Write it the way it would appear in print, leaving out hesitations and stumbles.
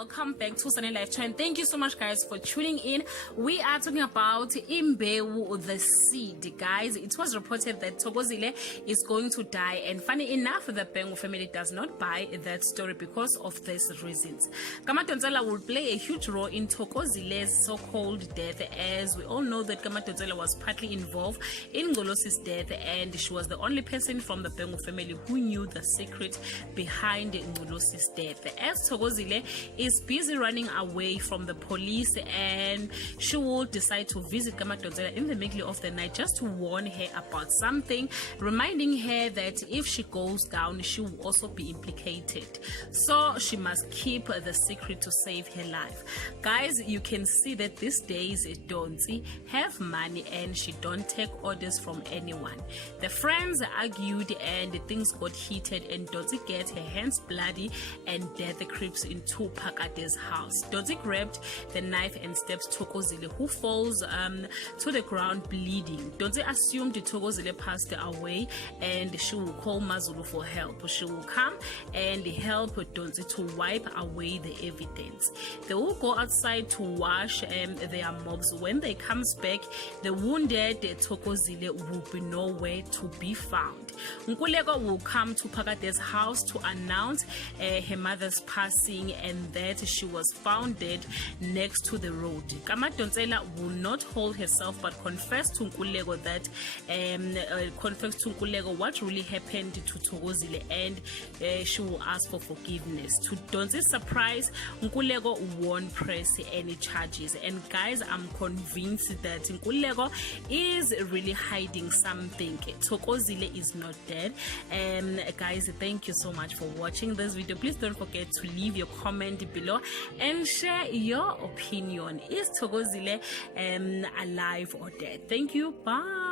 welcome back to Sunny Life Show, and thank you so much, guys, for tuning in. We are talking about Imbewu, the seed, guys. It was reported that Thokozile is going to die, and funny enough, the Bengu family does not buy that story because of these reasons. Kamatonsela will play a huge role in Thokozile's so-called death, as we all know that Kamatonsela was partly involved in Ngolosi's death, and she was the only person from the Bengu family who knew the secret behind Ngolosi's death. As Thokozile is busy running away from the police, and she will decide to visit Kamatonsela in the middle of the night just to warn her about something, reminding her that if she goes down, she will also be implicated. So she must keep the secret to save her life. Guys, you can see that these days Donzi have money and she don't take orders from anyone. The friends argued and things got heated, and Donzi gets her hands bloody and death creeps into Phakate's house. Donzi grabbed the knife and stabs Thokozile, who falls to the ground bleeding. Donzi assumed Thokozile passed away and she will call Mazulu for help. She will come and help Donzi to wipe away the evidence. They will go outside to wash their mobs. When they comes back, the wounded Thokozile will be nowhere to be found. Nkuleko will come to Phakate's house to announce her mother's passing and that she was found dead next to the road. Kamatonsela will not hold herself but confess to Nkuleko that what really happened to Thokozile, and she will ask for forgiveness. To Donzi's surprise, Nkuleko won't press any charges, and guys, I'm convinced that Nkuleko is really hiding something. Thokozile is not dead. Guys, thank you so much for watching this video. Please don't forget to leave your comment below and share your opinion. Is Thokozile alive or dead? Thank you. Bye.